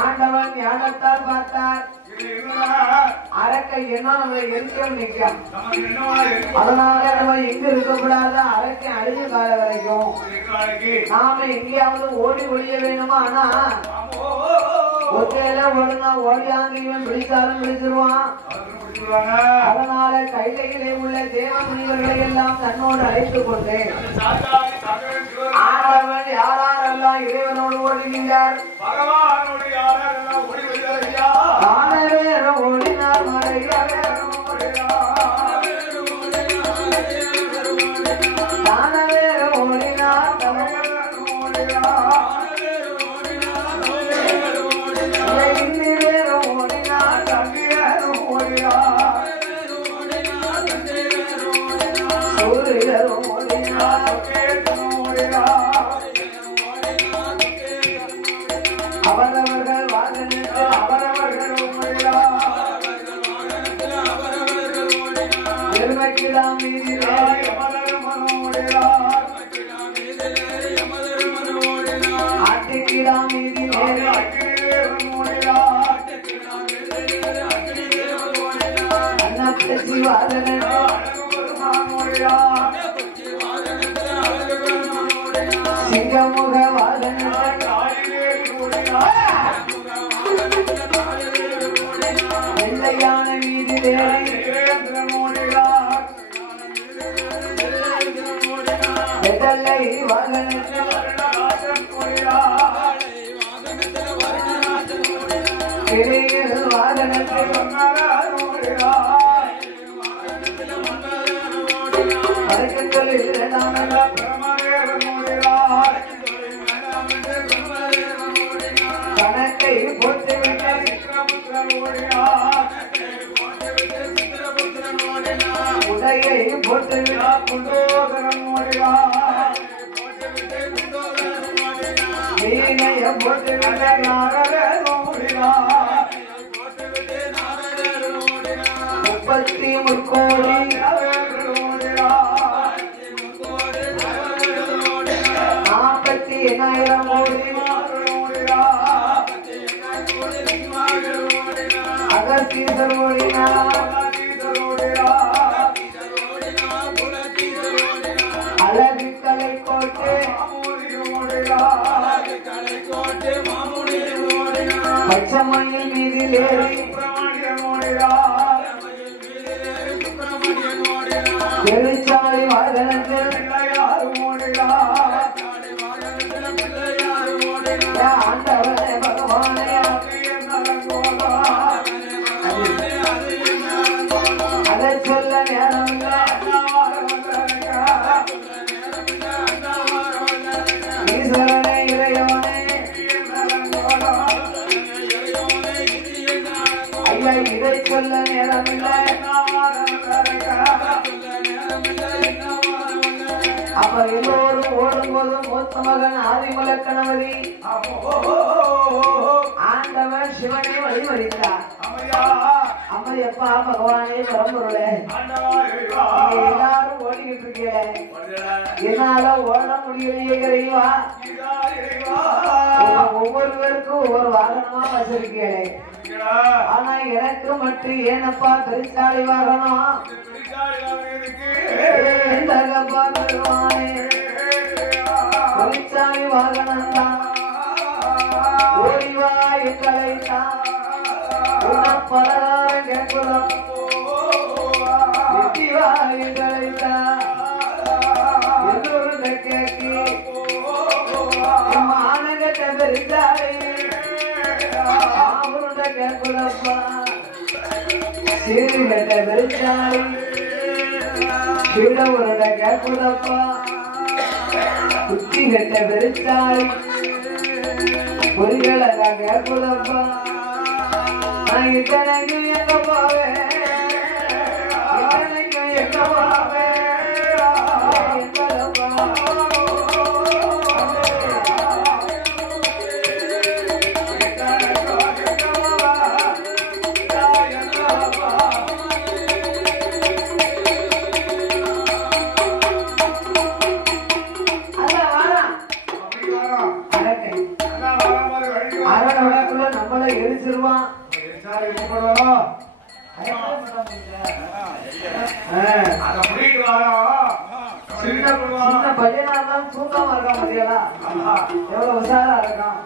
ஆண்டவன் ஞானத்தால் பார்த்தார் அரக்கை என்ன அதனால நம்ம எங்க இருக்கக்கூடாது அரக்கை அழிஞ்ச கால வரைக்கும் நாம எங்கேயாவது ஓடி ஒழிய வேணுமா ஆனா ஒத்தையில ஓடுனா ஓடியாங்க இவன் பிடிச்சாலும் பிடிச்சிருவான் அதனால கைலையிலே உள்ள தேவ முனிவர்களை எல்லாம் தன்னோடு அழைத்துக் கொண்டு ஆண்டவன் யாரெல்லாம் இறைவனோடு ஓடுகின்றார் பகவானோடு யாரெல்லாம் ஓடி வருகிறார் ஓடினார் மறையார் அவரவர்கள் வாகனத்தில் அவரவர்கள் பெருமைக்கிடாம் மீதிலே ஆட்டுக்கிடாம் மீதிலே அன்னப்பச்சி வாகனத்தில் சிங்கமுக வாகனத்தில் வெள்ளையான வீதிலே வெள்ளை வாகனத்தில் பெரிய வாகனத்தில் வழக்கத்தில் கணக்கை போட்டுவிட்டு உடையை போட்டுவிட்டு மீனைய போட்டுவிட்டு 33 கோடி 49,000 கோடி அகஸ்தீசர் ஓடினார் அழகிக்கலை கோட்டை பச்சைமயில் மீதிலேறி பெருச்சாலை வாகனத்தில் ஆண்டவனே பகவானே அதை சொல்ல நேரம் ஈஸ்வரனே இறைவனே ஐயா இதை சொல்ல நேரமில்லை அப்ப எல்லோரும் ஓடும் போது மூத்த மகன் ஆதிமல கணவரி ஆண்டவன் சிவனை வழிமறித்தார் அம்மையப்பா பகவானே பரம்பொருளே எல்லாரும் ஓடிக்கிட்டு இருக்கீங்களே என்னால ஓட முடியலையே இறைவா ஒவ்வொருவருக்கும் ஒவ்வொரு வாகனமா வச்சிருக்கீங்களே ஆனா எனக்கு மட்டும் ஏனப்பா பெருச்சாலை வாகனம் விலகப்பா பெருமானே தொழிற்சாலை வாகனந்தான் ஓடிவா எங்களைத்தான் பலகாரம் கேட்கிறோம் எத்திவா எங்களைத்தான் எல்லோரும் கேட்கி மாநகத்தை பெருந்தாலே அவருட கேட்கிறப்பா சீர்கட்ட பெருந்தாலே சீடவருட கேட்கிறப்பா புத்தி கட்ட பெருத்தாலே பொறிகளங்க கேட்கிறப்பா நான் இத்தனைக்கும் எங்க போவேன் இத்தனைக்கும் எங்க போவேன் நம்மள எரிச்சிருவான் சின்ன பையனா தான் தூக்கமா இருக்கான் மதியலா எவ்வளவு உஷாரா இருக்கான்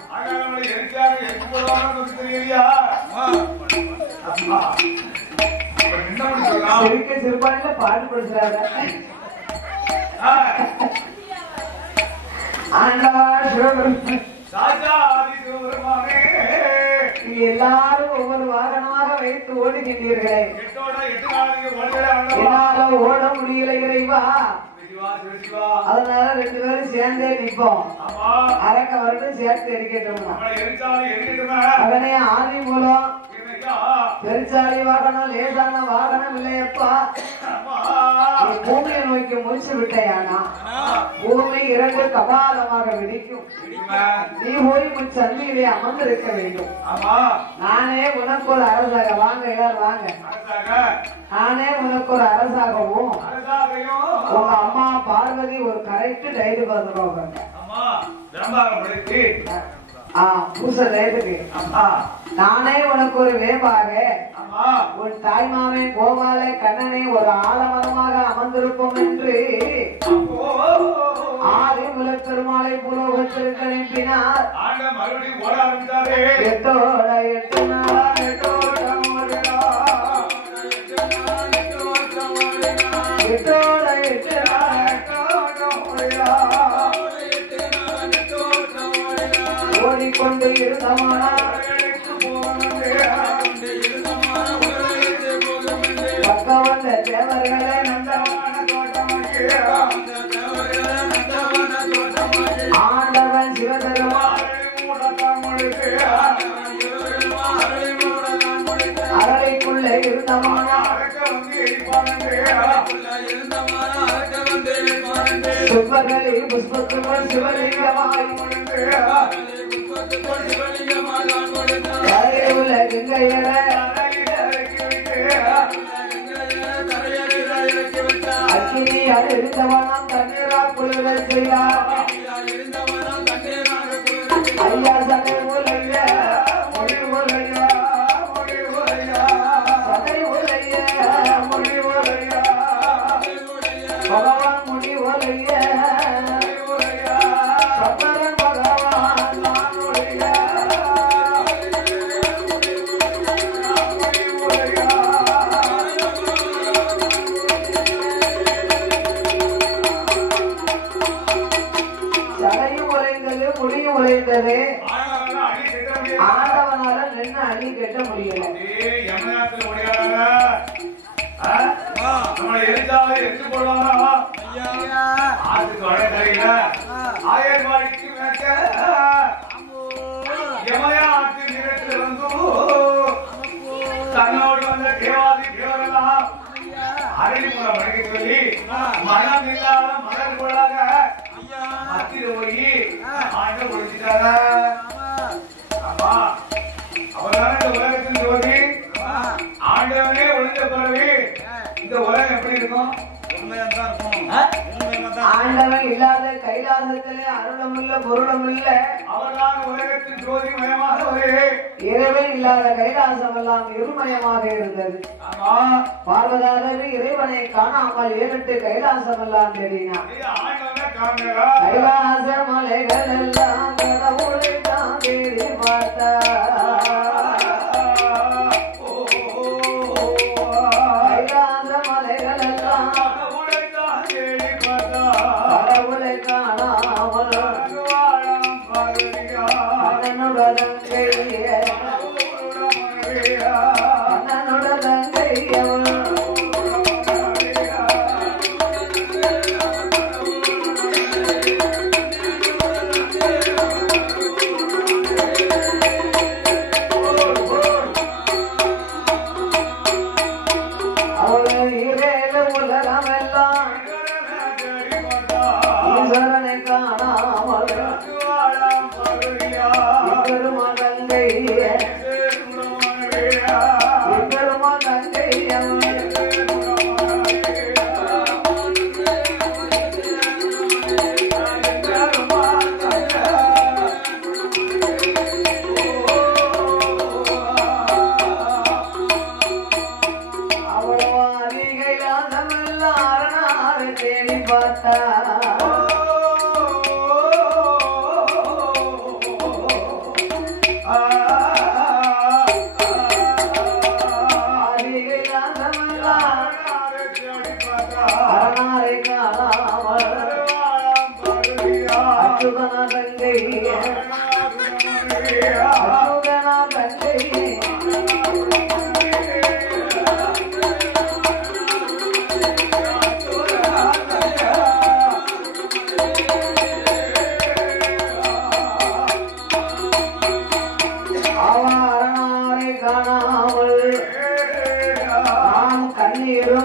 சிரிக்க சிறுபான்ல பாட்டு படிச்சாங்க ஆண்டவா எல்லாரும் ஒவ்வொரு வாகனமாக வைத்து ஓடுகின்றீர்களே என்னால ஓட முடியல இறைவா அதனால 2 பேரும் சேர்ந்தே நிற்போம் அரக்க வந்து சேர்த்து எரிக்கட்டும் அவனே ஆதி மூலம் பெருச்சாலி வாகனம் லேசான வாகனம் இல்லையப்பா பூமியை நோக்கி முடிச்சு விட்டையானா பூமி 2 கபாலமாக வெடிக்கும் நீ போய் உன் சந்தியிலே அமர்ந்திருக்க வேண்டும் நானே உனக்கு ஒரு அரசாக வாங்க எல்லாரும் வாங்க நானே உனக்கு ஒரு அரசாகவும் உங்க அம்மா பார்வதி ஒரு கரெக்ட் டைரி பார்த்துருவாங்க பூச டைருக்கு நானே உனக்கு ஒரு வேபாக உன் தாய்மாமே கோபாலை கண்ணனை ஒரு ஆலமரமாக அமர்ந்திருப்போம் என்று ஆதி முதல் பெருமாளை புரோகத்திற்கு அனுப்பினார் எட்டோட 8 நாள் எட்டோட 8 நாள் ஓடிக்கொண்டு இருந்தமானா பக்க வந்த தேவர்களே ஆண்டவன் சிவபெருமான் அரளைக்குள்ளே இருந்தமானா சுப்பர்களில் புஷ்பத்துக்குள் சிவலிங்கமாய் உள்ள கங்கையர அக்கினியால் இருந்தவனம் தண்ணீரா குளிர செய்தார் ஐயா சதை உலைய மொழி உலைய சதை உலைய மொழி உலைய பகவான் மொழி உலைய சக்கரன் பகவான் நான் உலைய முடியும் உழைந்தது ஆண்டவனால நின்று அடி கட்ட முடியல தன்னோடு வந்த தேவாதி தேவரெல்லாம் அரளி மூலம் வழங்கி சொல்லி மனம் இல்லாத மலர்களாக மத்தியில போய் ஆண்ட ஒழிச்சிட்டாரா ஆமா அவர்தான் இந்த உலகத்தின் ஜோதி ஆண்டவனே ஒழிஞ்ச பிறகு இந்த உலகம் எப்படி இருக்கும்? ஆண்டவன் இல்லாத கைலாசத்திலே அருளமில்ல பொருளமில்ல. அவர்தான் உலகத்தின் ஜோதிமயமானவரே. இறைவன் இல்லாத கைலாசம் எல்லாம் இருமயமாக இருந்தது. பார்வதாதேவி இறைவனை காணாமல் 7 கைலாசம் எல்லாம் தேடினார். கைலாச மலைகள் எல்லாம் கடவுளை தான் தேடி பார்த்தார். கைலாச மலைகள் எல்லாம் கடவுளை காணாமல் அண்ணனுடைய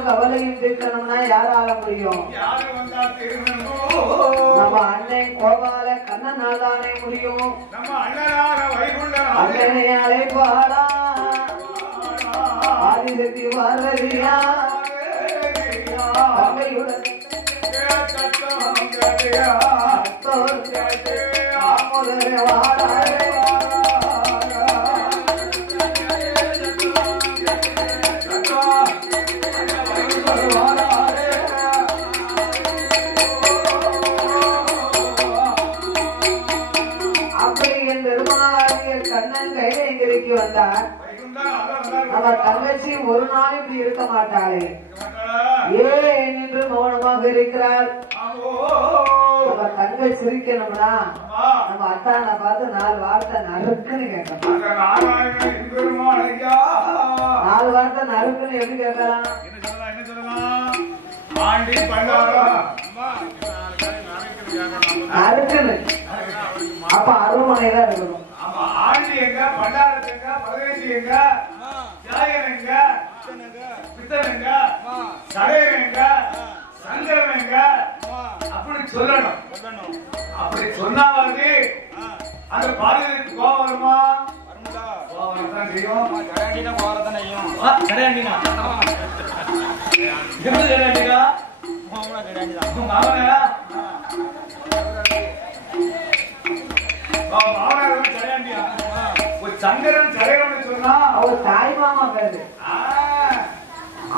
கவலையும் தீர்க்கணும்னா யாரால முடியும்? நம்ம அண்ணன் கோபால கண்ணனால் தானே முடியும். அண்ணனை அழைப்பாரா ஆதிசக்தி பார்வதியா தங்கையுடன் கண்ணன் கைலைக்கு வந்தார். நம்ம தங்கச்சி ஒரு நாள் இப்படி இருக்க மாட்டாளே, ஏன் என்று மௌனமாக இருக்கிறார். நம்ம தங்கை சிரிக்கணும்னா நம்ம அத்தானை பார்த்து 4 வார்த்தை நறுக்குன்னு கேட்கணும். 4 வார்த்தை நறுக்குன்னு எப்படி கேட்கலாம்? நறுக்குன்னு அப்ப அருமனைதான் இருக்கணும். ஆண்டி எங்க, பண்டாரத்து எங்க, பரதேசி எங்க, தியாகன் எங்க, பித்தன் எங்க, சடையன் எங்க, சங்கரன் எங்க அப்படி சொல்லணும். அப்படி சொன்னாவது அந்த பார்வதிக்கு கோபம் வருமா? கோபம் தான் செய்யும். கரையாண்டினா கோபம் செய்யும். கரையாண்டினா எப்படி கரையாண்டினா? மாமனா கரையாண்டினா. மாமனா சங்கரன் சடையன் சொன்னா அவர் தாய் மாமா பேரு.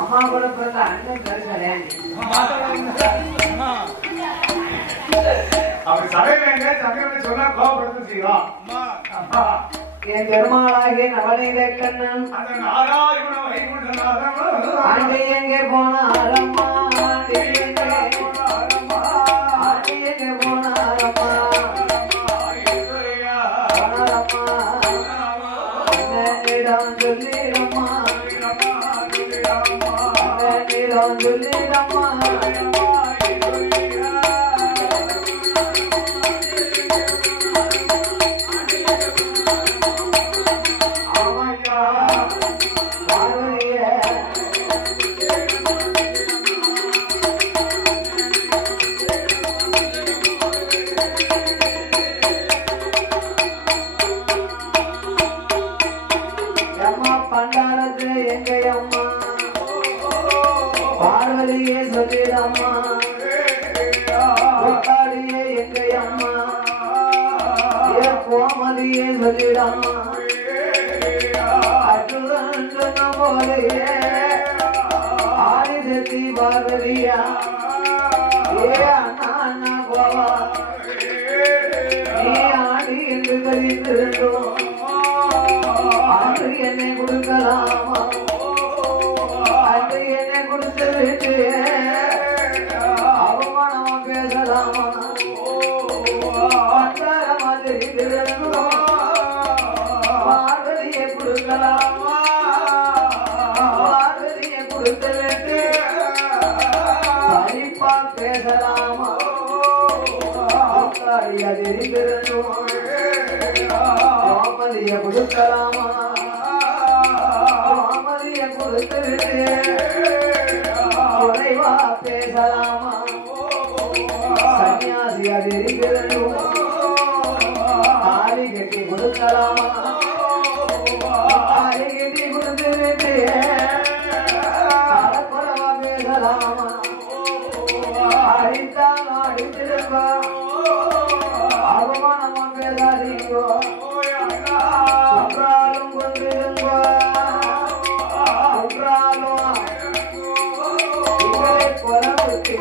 அம்மா கூட பிறந்த அண்ணன் பேரு கரையாண்டி. அவர் சடையன் சங்கரன் சொன்னா கோபப்படுத்த செய்யலாம். என் பெருமாளாகிய நவநீத கண்ணன் அந்த நாராயண வைகுண்டநாதன் ஆண்டி எங்கே போனாரம்மா, ஆண்டி எங்கே போனாரம்மா, ஆண்டி எங்கே போனாரம்மா, என்னிடம் சொல்லிடம்மா, என்னிடம் சொல்லிடம்மா. பண்டாரத்துல எங்க அம்மா பார்வதி கோமலியே சொல்லிடம்மா கொத்தாடியே எங்க அம்மா கோமலியே சொல்லிடம்மா அச்சுதன் சொன்ன போலையே ஆதிசக்தி பார்வதியா ஏ அண்ணா அண்ணா கோவா நீ ஆடி என்று கழித்திருந்தோம் அன்று என்னை கொடுக்கலாமா அன்று என்னை கொடுத்து விட்டு அவமானமா பேசலாமா மாதிரி பார்வதியை கொடுக்கலாமா பார்வதியை கொடுத்து விட்டு பழிப்பா பேசலாமா கோமலிய கொடுக்கலாமா கோமலிய கொடுத்து விட்டு குறைவா பேசலாமா சன்னியாசி அது இருக்கிறதும் ஆடி கட்டி கொடுக்கலாமா ஆடி கட்டி கொடுத்து விட்டு குறைவா பேசலாமா அடித்தான் அடித்திருப்பா அவமானமா பேசாதீங்கோ ஒன்றாலும் கொண்டிருங்கோ ஒன்றாலும் இவரை கொலவுக்கு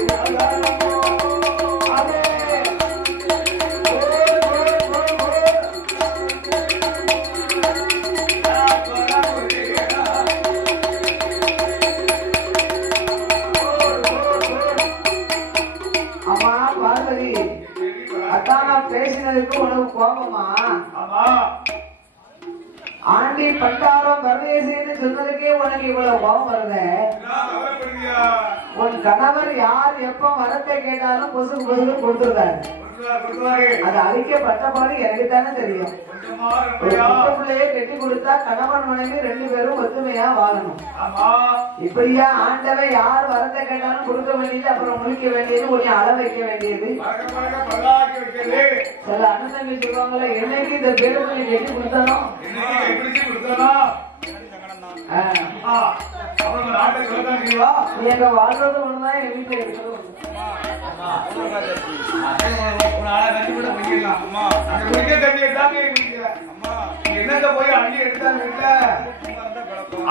அம்மா பார்வதி அத்தானா பேசினதுக்கு உனக்கு கோபமா ஆண்டி பண்டாரம் பரதேசின்னு சொன்னதுக்கே உனக்கு இவ்வளவு கோபம் வருது உன் கணவர் யார் எப்ப வரத்தை கேட்டாலும் பொசுக்கு பொசுக்கு கொடுத்துருக்காரு அது அழிக்கப்பட்டபாடு எனக்கு தானே தெரியும் ஒரு பிள்ளையே கட்டி கொடுத்தா கணவன் மனைவி 2 பேரும் ஒத்துமையா வாழணும் இப்படியா ஆண்டவை யார் வரத்தை கேட்டாலும் கொடுக்க வேண்டியது அப்புறம் முழிக்க வேண்டியது உன்னை அள வைக்க வேண்டியது சில அண்ணன் சொல்லுவாங்களே என்னைக்கு இந்த பேரு நீ கட்டி கொடுத்தானோ நீ எங்க வாழ்றது ஒண்ணுதான் எங்க வீட்டுல இருக்கிறது என்னங்க போய் அள்ளி எடுத்தாங்க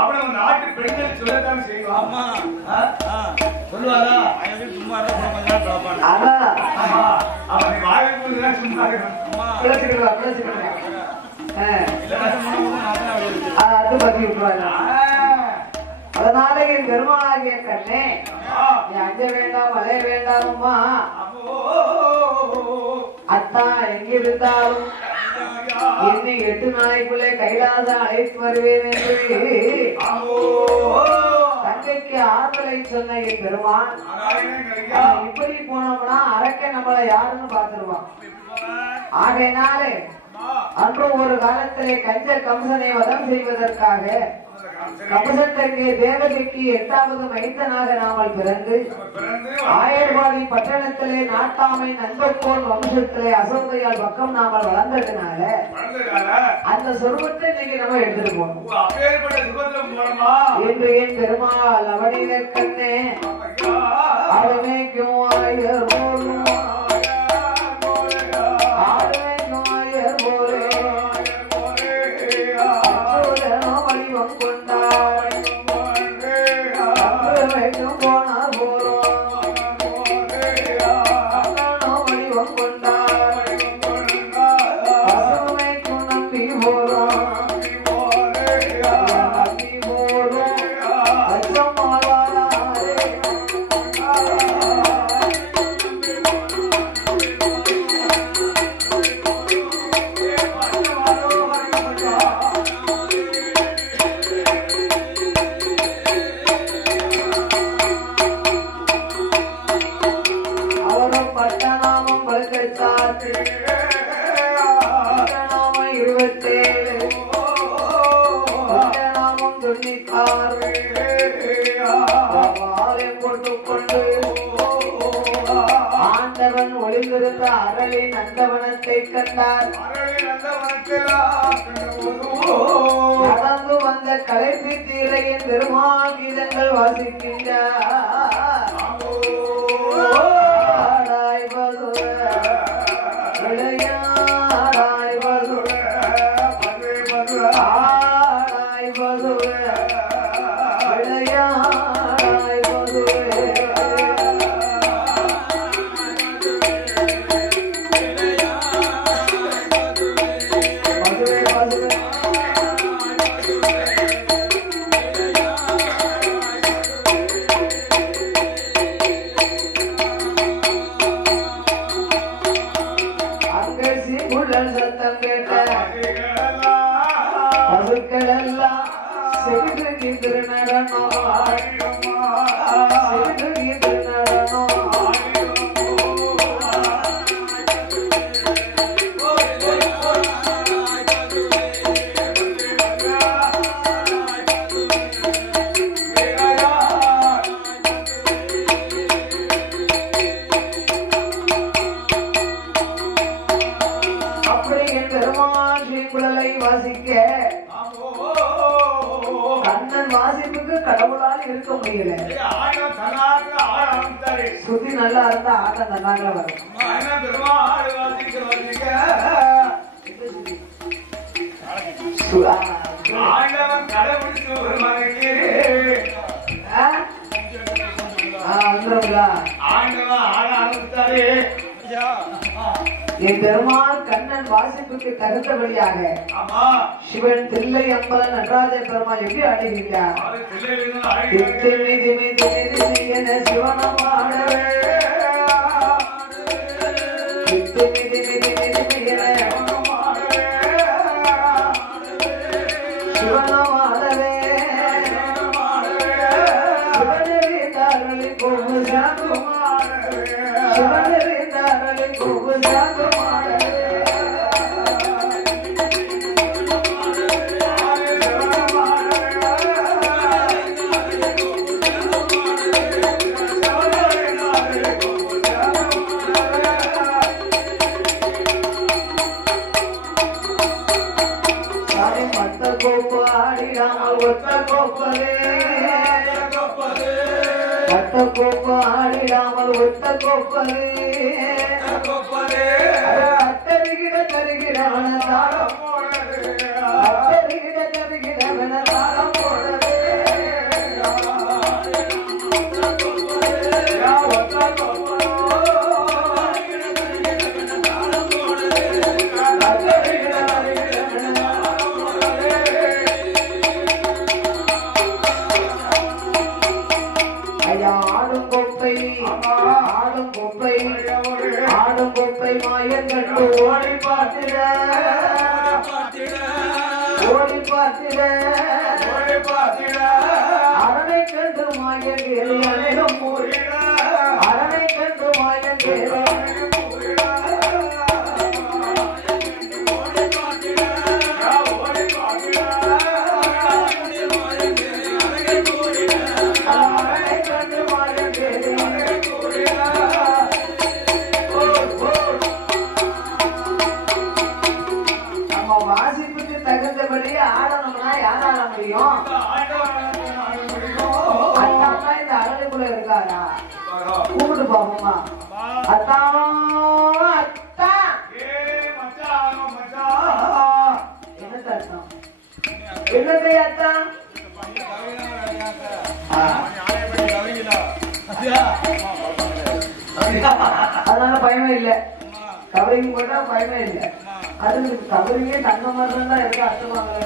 அவனை நாட்டு பெண்கள் சொல்லத்தான் செய்வான் சொல்லுவாரா சும்மா அவனை வாய்ப்பு சும்மா அது பத்தி விட்டுருவாங்க அதனால என் பெருமானாகிய கண்ணே நீ அஞ்ச வேண்டாம் அலைய வேண்டாமம்மா அத்தா எங்கிருந்தாலும் என்னை 8 நாளைக்குள்ளே கைலாச அழைத்து வருவேன் என்று தங்கைக்கு ஆறுதலை சொன்ன என் பெருமான் இப்படி போனோம்னா அரக்க நம்மளை யாருன்னு பாத்துருவான் ஆகையினாலே அன்று ஒரு காலத்திலே கஞ்சர் கம்சனை வதம் செய்வதற்காக கம்சத்திற்கு தேவதைக்கு 8வது மைந்தனாக நாமல் பிறந்து ஆயர்வாடி பட்டணத்திலே நாட்டாமை நண்பர்கோன் வம்சத்திலே அசோதையால் பக்கம் நாமல் வளர்ந்ததுனால அந்த சொருபத்தை இன்னைக்கு நம்ம எடுத்துட்டு போனோம் என்று என் பெருமாள் அவனில கண்ணே அவனைக்கும் ஆயர் போலும் ஆண்டவன் ஒளிந்திருந்த அரளி நந்தவனத்தை கண்டார். நடந்து வந்த கலைப்பி தீரையின் பெருமாள் கீதங்கள் வாசிக்கின்றார். கடவுளால இருக்க முடியல. சுத்தி நல்லா இருந்தா ஆட்டம் நல்லாக வரும். என் பெருமாள் கண்ணன் வாசிப்புக்கு தகுந்தபடியாக சிவன் தில்லை அம்பலன் நடராஜ பெருமாள் எப்படி ஆடுகிறார்? சிவனம் ஆடவே சிவனம் ஆடவே சிவனறிந்தாரளி கொங்கு சாகுமாடவே சிவனறிந்தாரளி கொங்கு சாகுமாடவே ஆடிடாமல் ஒத்த கோப்பது அத்தருகிட தருகிறவன தாரம் அத்தருகிட தருகிறவன தாரம் போடவே ஆடும் கொப்பை மாயன் கண்டு ஓடி பார்த்திட அரணை கண்டு மாயன் கேள்வி அனைவரும் கூறிட அரணை கண்டு மாயன் கேள்வி ஆடணும்னா யாரால முடியும்? அத்தாமா இந்த அழகுக்குள்ள இருக்காரா? கூப்பிட்டு பாப்போமா? அத்தாமா அத்தா என்ன அர்த்தம்? என்னது அத்தா? அதனால பயமே இல்லை. கவரிங் போட்டா பயமே இல்லை. அது கவரிங்கே தங்க மாதிரி தான் இருக்கு. அர்த்தமாங்க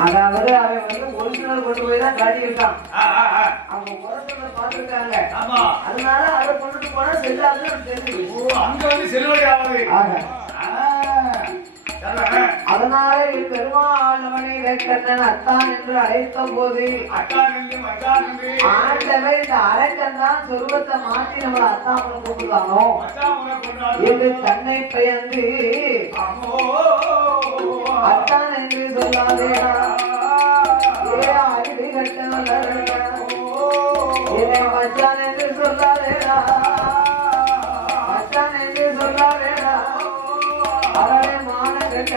அதாவது அவன் வந்து ஒரிஜினல் கொண்டு போய் தான் காட்டியிருக்கான். அவங்க ஒரிஜினல் பார்த்துருக்காங்க. அதனால அதை கொண்டுட்டு போனா செல்லாதுன்னு தெரிஞ்சு அங்க வந்து செல்வடி ஆகுது. அதனால பெருமாளவனை கண்ணன் அத்தான் என்று அழைத்த போது ஆண்டவன் இந்த அரக்கன் தான் சொருபத்தை மாற்றி நம்மள அத்தாமனை கூப்பிடுவானோ என்று தன்னை பயந்து அத்தான் என்று சொல்லாதேடா அருவி கட்டணம் என்னை மச்சான் என்று சொல்லாதேடா மச்சான் என்று சொல்லாதேடா அவரை மான கட்ட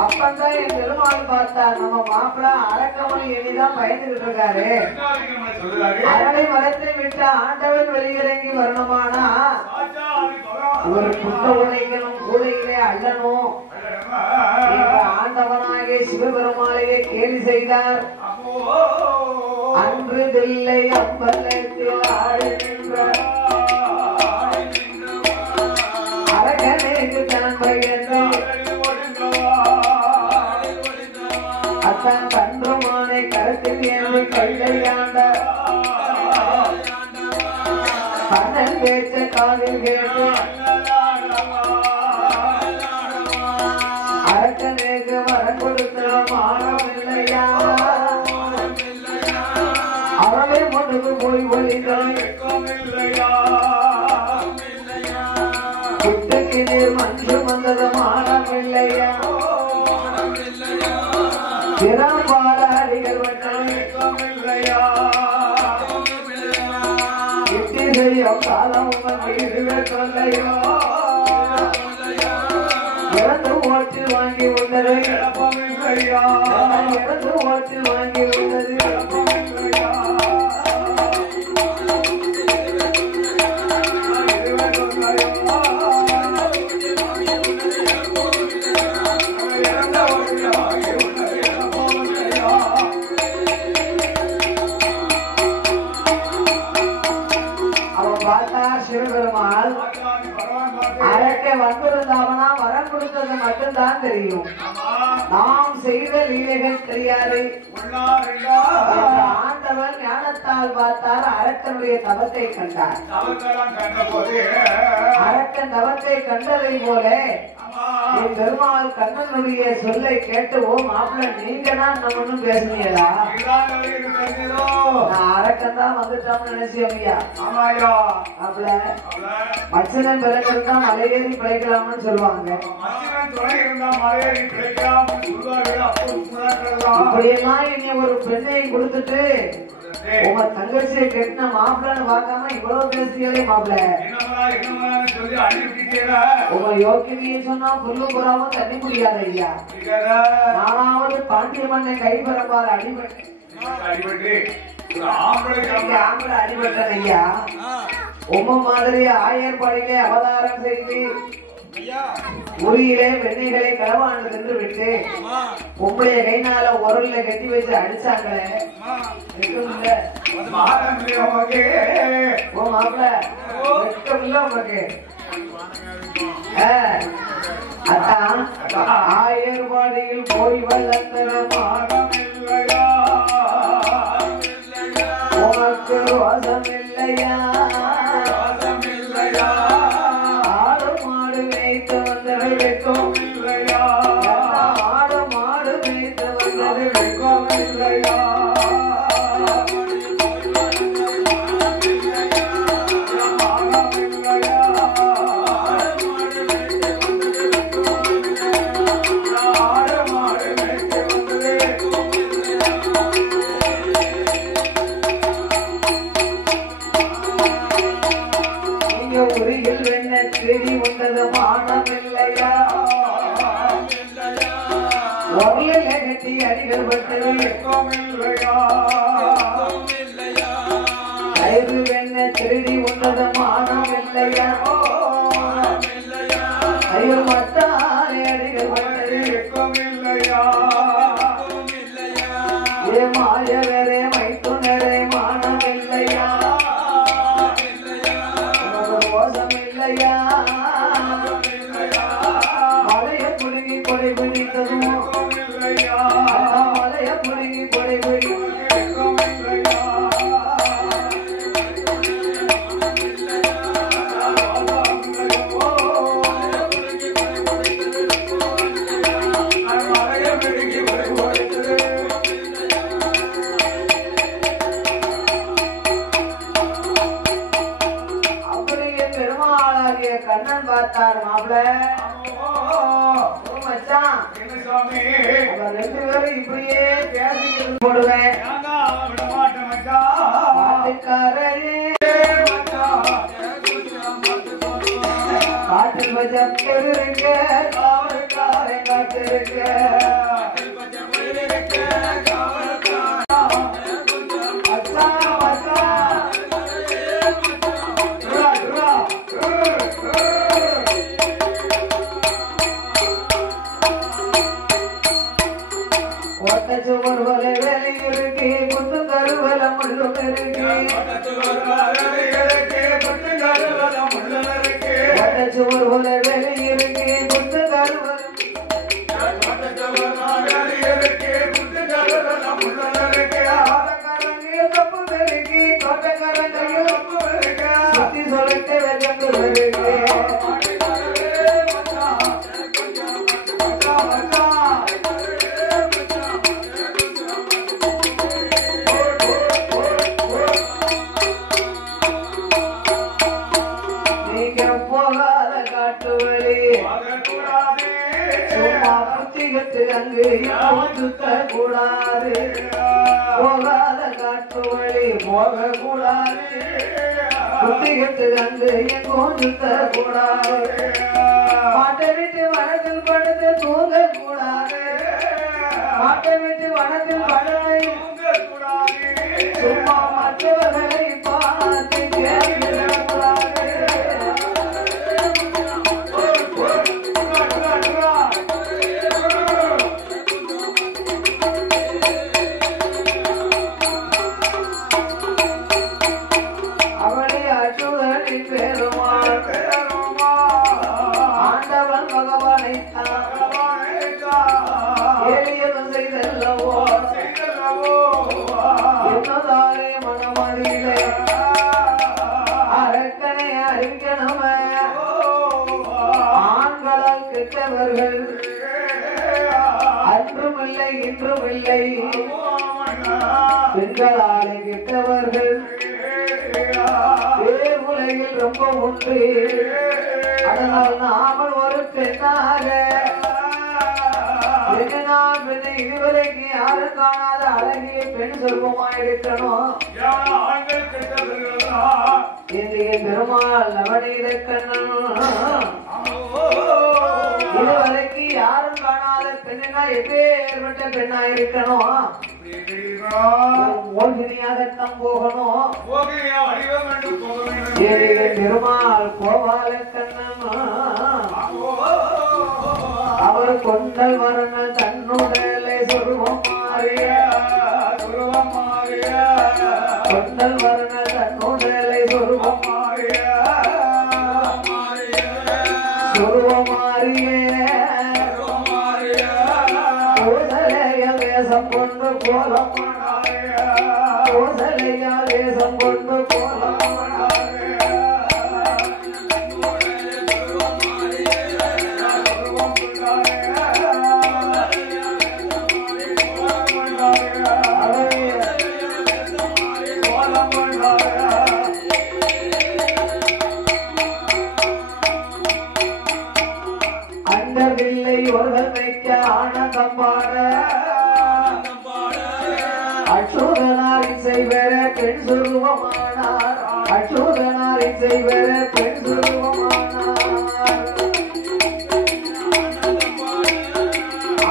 அப்பந்தான் என் பெருமாள் பார்த்தார். நம்ம மாப்பிள்ள அரக்கமணி எண்ணிதான் பயந்துகிட்டு இருக்காரு. அரளை மரத்தை விட்டு ஆண்டவன் வெளியிறங்கி வரணுமானா ஒரு புத்த உடைகளும் கூடையிலே அள்ளணும். ஆண்டவனாகிய சிவபெருமாளையே கேலி செய்தார். அன்று தில்லை அம்பலத்தில் ஆடி நின்ற அரகனேக்கு தன் பையனை அத்தான் தன்றுமானை கருத்தில் ஏறி கையாண்ட கண்ணன் பேச்ச காதில் கேட்டு அரக்கனேக்கு வரம் கொடுத்த கொண்டு போய் ஒளிந்தாய் குட்டுக்கு நீர் மஞ்சு வந்தது மானம் இல்லையா திறம்பாட அடிகள் வட்டாய் இட்டி செய்யும் காலம் இதுவே சொல்லையோ இறந்து ஓட்டில் வாங்கி உள்ளது இறந்து ஓட்டில் வாங்கி உள்ளது அவன் பார்த்தா சிவபெருமாள் அரட்டை வந்திருந்தாவனா வரம் கொடுத்தது மட்டும்தான் தெரியும். நாம் செய்த லீலைகள் தெரியாது. ஆண்டவன் ஞானத்தால் பார்த்தால் அரட்டனுடைய தவத்தை கண்டார். அரட்டன் தவத்தை கண்டதை போல பெருமாள் கண்ணனுடைய சொல்லை கேட்டு ஓ மாப்பிள்ள நீங்க தான் நம்ம ஒண்ணும் பேசுனீங்களா? நான் அரட்டன் தான் வந்துட்டோம்னு நினைச்சியா? மாப்பிள்ள மச்சனன் பிறகு மலையேறி பிழைக்கலாம்னு சொல்லுவாங்க. இப்படியெல்லாம் இனி ஒரு பெண்ணை கொடுத்துட்டு உங்க தங்கச்சியை கெட்டின மாப்பிள்ளன்னு பார்க்காம இவ்வளவு பேசுகிறே மாப்பிள்ள. உங்க யோக்கியமையை சொன்னா புல்லு புறாவும் தண்ணி முடியாது ஐயா. நானாவது பாண்டிய மன்னன் கைப்பறப்பாரு ஆம்பளை அடிபட்டேன் ஐயா. உங்க மாதிரி ஆயர்பாடியிலே அவதாரம் செய்து உரியிலே வெண்ணைகளை களவாண்டு தின்று விட்டு உங்களுடைய கைனால உரல்ல கட்டி வச்சு அடிச்சாங்களே உங்களுக்கு அதான் ஆயர்பாடியில் போய் வளர்ந்தனமானமில்லையா உனக்கு ரோசம் இல்லையா ஆடு மாடு மேய்த்து வந்தது வெக்கம் இல்லையா ஆடு மாடு மேய்த்து வந்தது வெக்கம் இல்லையா உரியில் வெண்ண செடி உண்டது மானமில்லையா உரையில கட்டி அடிகள் பட்டது கயிறு வெண்ண திருடி உண்டது மானமில்லையா கயிறு மட்டாலே அடிகள் பட்டது ஏ மாயவரே மைத்துனரே மானமில்லையா மலைய புடுங்கி கொடை பிடித்ததும் மலைய புடுங்கி கொடை கண்ணன் பார்த்தார் மாப்பிள்ள. மச்சான் ரெண்டு பேரும் இப்படியே பேசிக்கிட்டு போடுவேன். காட்டில் பஜம் இருக்க காவல்காரன் காட்டிருக்க சுவர் போல வேலை இருக்கு குத்து கருவல முள்ளும் இருக்கு சுவர் போல வேலை இருக்கு குத்து கருவல தோட்டக்காரங்கையில் சுத்தி சொல்லிட்டு வெள்ளந்து இருக்கு அங்கு சுத்த கூடாது போகாத காட்டு வழி போக கூடாது குத்திக்கிட்டு அங்கு எங்கும் சுத்த கூடாது மாட்டை விட்டு வனத்தில் படுத்து தூங்க கூடாது மாட்டை விட்டு வனத்தில் படுத்து சும்மா மற்றவர்களை பார்த்து கேட்கக்கூடாது அவளை அச்சுதனி பெருமாள் ஆண்டவன் பகவானை ஏறியதும் செய்தல்லவோ என்னதாரே மனமதியிலே அரக்கனை அறிக்கணும ஆண்களால் கெட்டவர்கள் அன்றும் இல்லை இன்றும் இல்லை பெண்களாலே கெட்டவர்கள் வேறு உலகில் ரொம்ப உண்டு அதனால் நாமல் ஒரு பெண்ணாக பெண்ணை இதுவரைக்கு யாரும் காணாத அழகிய பெண் சொல்வமாயிருக்கணும் இன்றைய பெருமாள் நவநீத கண்ணன் இதுவரைக்கு யாரும் காணாத பெண்ணா எப்பேற்பட்ட பெண்ணாயிருக்கணும் மோகினியாகத்தான் போகணும் பெருமாள் கோபால கண்ணன் அவர் கொண்டல் மரணல் தன்னுடலை சொருவம் மாறிய கொண்டல் மரணல் தன்னுடலை சொருவம் மாறிய சொருவம் மாறிய கோசலைய வேஷம் கொண்டு கோலம் கோசலைய வேஷம் கொண்டு கோலம் ஆனந்தம் பாட அச்சோதனாரின் செய்வர பெண் சுருவமானார் அச்சோதனாரின் செய்வர பெண் சுருவமானார்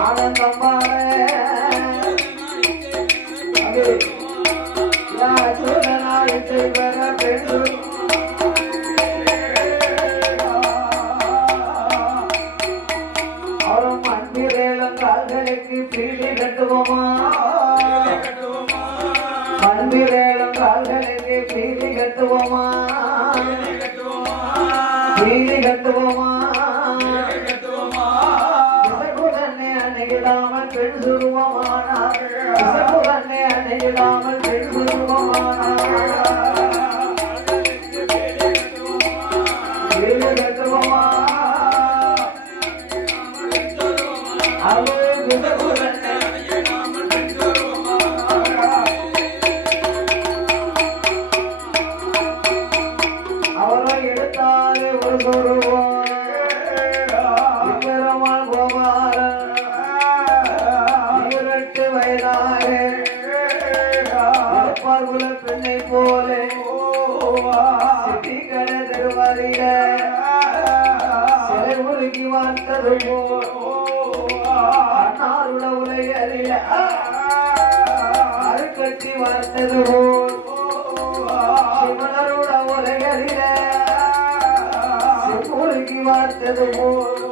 ஆனந்தம் பாட அச்சோதனாரின் செய்வர பெண் கால்களுக்கு பீலி கட்டுவோமா மண்பிரேலம் கால்களுக்கு பீலி கட்டுவோமா பீலி கட்டுவோமா இசைக்குதன்னை அணையிடாமல் பெண் சுருவமானார் இசைக்குதன்னை அணையிடாமல் பெண் சுருவமானார் பீலி கட்டுவோமா அவரை எடுத்தாலே ஒரு சொருவோம் பெருமாள் கோபாலன் 18 வயதாக பார்வுல பெண்ணை போலே சிட்டிக்கட திருவாரில சிலை உருகி வார்த்தது போல் அன்னாருட உலகில அருக்கட்டி வார்த்தது போல் சிவனருட உலகில செம்புருகி வார்த்தது போல்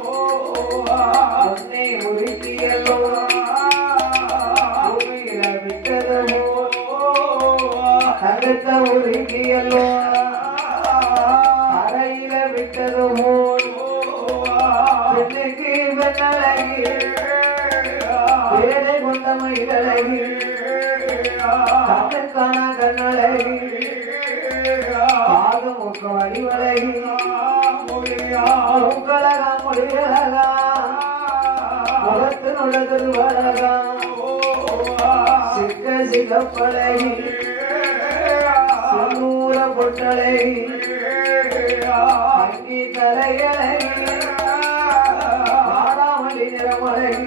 உன்னை உருக்கியல்லோ பூமியில விட்டது போல் கருத்த உருக்கியல்லோ அறையில விட்டது போல் பெண்ணுக்கு பெண்ணழகி வேலை கொண்ட மயிலழகி கண்ணுக்கான கண்ணழகி பாதமுக்க வடிவழகி உங்களகா மொழியழகா முகத்தினுட திருவழகா சிக்க சிகப்பழகி சின்னூர பொட்டழகி அங்கி தலையழகி ஆடாமலி நிறமழகி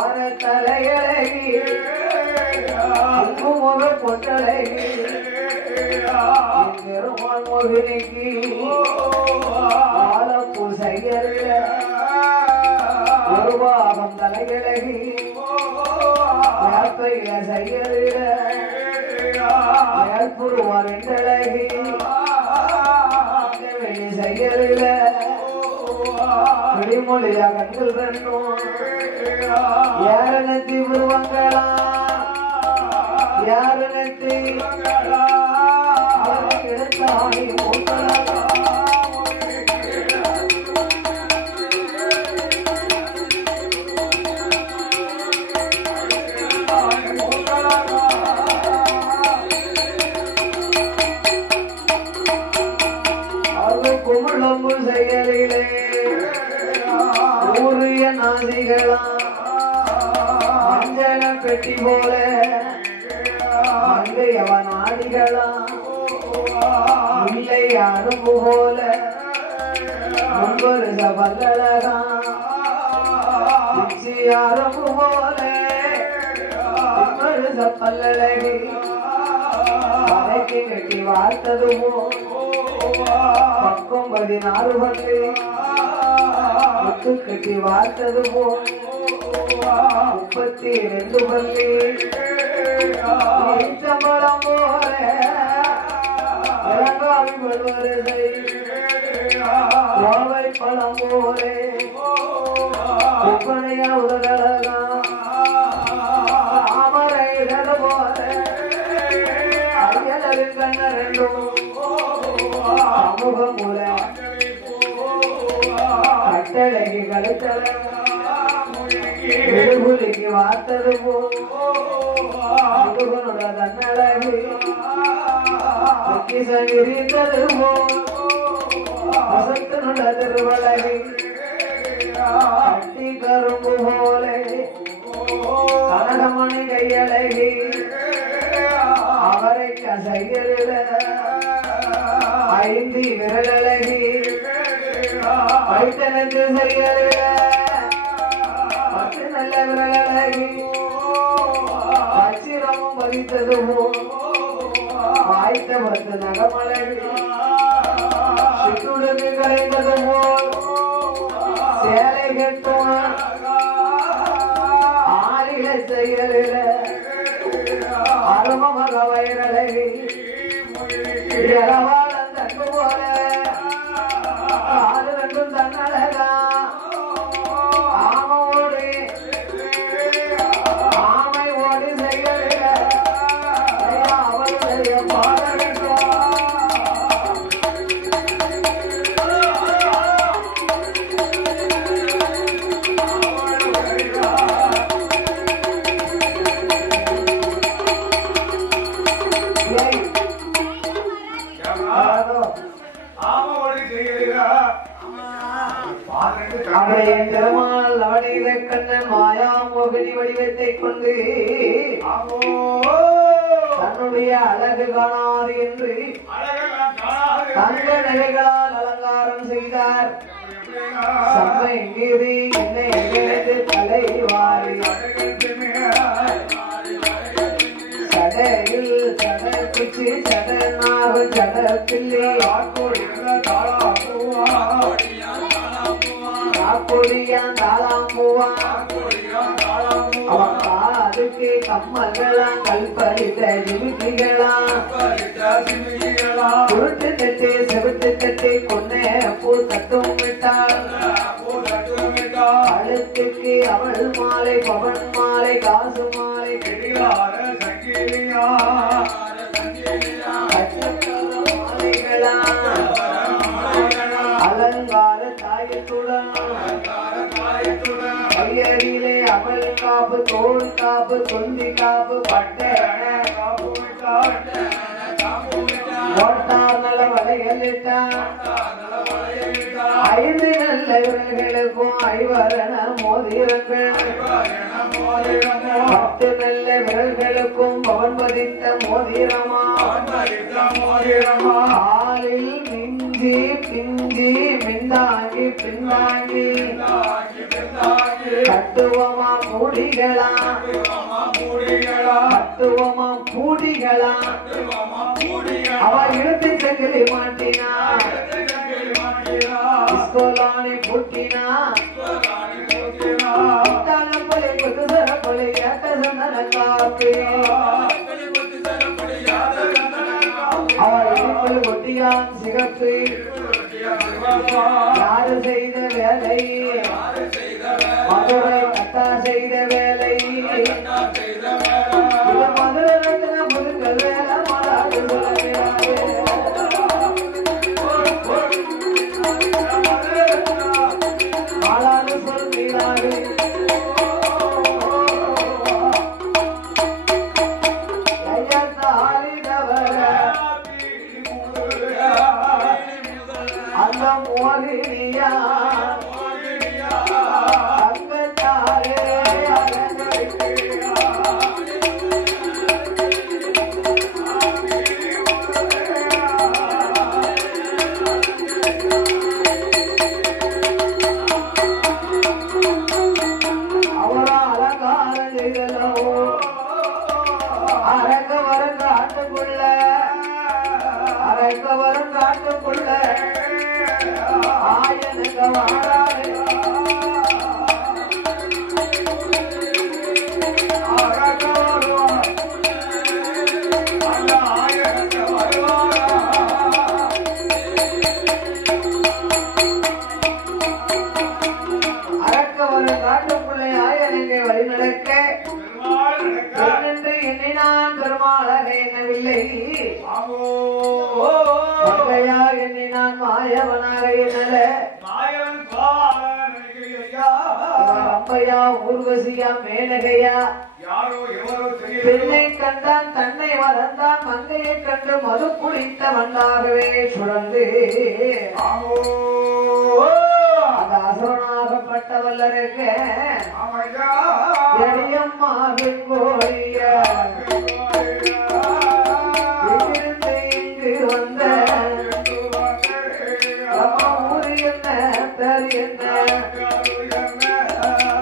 வார தலையழகி முக பொட்டழகி பெருமாள் மோகினிக்கு ஆலப்பூ செய்யல ஒரு பாகம் தலையழகி வேப்பையில செய்யல வேற்புருவா வெண்டழகி வெளி செய்யல வெளிமொழியா கண்கள் ரெண்டும் யாரனத்தி உருவங்களா யாரனத்தி எடுத்தாடி குமுளம்பு செயலிலே ஊரிய நாதிகளா மஞ்சள பெட்டி போல மங்கையவ நாடிகளா முல்லை அரும்பு போல முன்பொருச பல்லழகா பிச்சி அரும்பு போல முன்பொருச பல்லழகி பதைக்கு கட்டி வார்த்ததுமோ பக்கம் 14 பல்லு முத்து கட்டி வார்த்தது போ 32 பல்லு சம்பளம் போல இளங்காவி பல்வரசை கோவை பழம் போல ஒப்பனையா உலகழகா தாமரை இடது போல அயலரு கண்ண ரெண்டும் சமூகம் போல கட்டளைக்கு கழுத்தலைக்கு வார்த்தது போகனோட தன்னழகு சங்கிரித்தது போ வசந்தனோட திருவழகு கட்டி கரும்பு போல கனகமணி கையழகி அவரை கசையல 5 விரலழகி வைத்தனத்து செய்யல 10 நல்ல விரலழகி அச்சிரமும் பதித்தது போ வாய்த்த 10 நகமழகி சிட்டுடுக்கு கலைந்தது போல் சேலை கட்டும் ஆளில செய்யல அரும மக வயரழகி இளவாளன் தங்கு போல ஆறு ரெண்டும் தன்னழகா ஆமை ஓடி செய்யல அவளுடைய பாடகட்டும் அவளைய திருமால் அவனில கண்ணன் மாயா மோகினி வடிவத்தை கொண்டு தன்னுடைய அழகு காணாது என்று தங்க நகைகளால் அலங்காரம் செய்தார். சம்மை மீறி என்னை எங்களது தலைவாரி சடையில் சடக்குச்சி சடனாகு சடப்பிள்ளி காக்கொடியான் தாளாம்பூவான் அவன் காதுக்கு கம்மல்களாம் கல்பறித்த ஜிமிக்கிகளாம் குருட்டு தட்டு செவிட்டு தட்டு கொன்னே பூ தட்டும் விட்டாள். கழுத்துக்கு அவள் மாலை பவன் மாலை காசு மாலை மாலைகளாம் அலங்கார தாயத்துடன் கையடியிலே அவள் காப்பு தோல் காப்பு தொந்தி காப்பு பட்டை ஓட்டார் நல வளையலிட்டான். 5 நல்ல விரல்களுக்கும் 5 மோதிரங்கள் 10 நல்ல விரல்களுக்கும் பவன் பதித்த மோதிரமா காலில் மிஞ்சி இஞ்சி பிஞ்சி மிந்தாங்கி பின்னாங்கி கட்டுவமா மூடிகளா கட்டுவமா பூடிகளா அவ இழுத்து சங்கிலி மாட்டினா இஸ்கோலானி புட்டினா பழி புத்து சரப்பொழி கேட்ட சந்தன காப்பி அவள் ஒட்டியான் சிகப்பு யாரு செய்த வேலை மதுரை கட்டா செய்த வேலை மதுரை ரத்ன முருங்கல் வேலை மாறாது மாறாது சொல்கிறாரு அந்த மோகினியா தங்கத்தாரே அவரா அலங்காரம் செய்தலோ அரங்க வரங்க ஆட்டுக்குள்ள அரங்க வரங்க ஆட்டுக்குள்ள ஆயனுக்கு வாராரு அரங்க வருவார் அந்த ஆயனுக்கு வருவாரா அரங்க வரங்க ஆட்டுக்குள்ளே ஆயனுக்கு வழி நடக்க எண்ணினான் பெருமாளாக எண்ணவில்லை எண்ணினான் மாயவனாக எண்ணல அம்பையா ஊர்வசியா மேனகையா பெண்ணை கண்டான் தன்னை வளர்ந்தான் மங்கையை கண்டு மது குடித்த வண்டாகவே சுழந்து அந்த அசுரனாகப்பட்ட வல்லருக்கு எரியம்மா கோழிய இங்கு வந்த ஊரு என்ன பேர் என்ன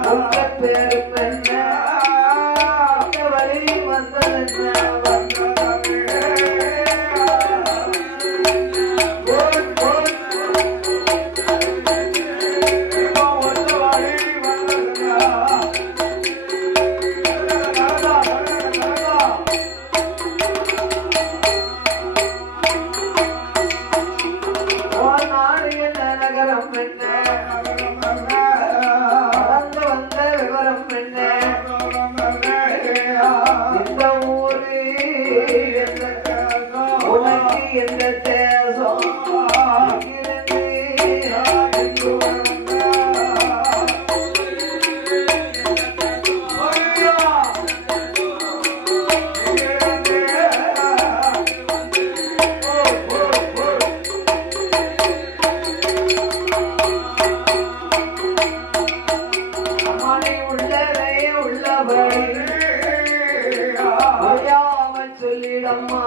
உங்க பேரு என்ன வழி வந்ததென்ன சொல்லிடம்மா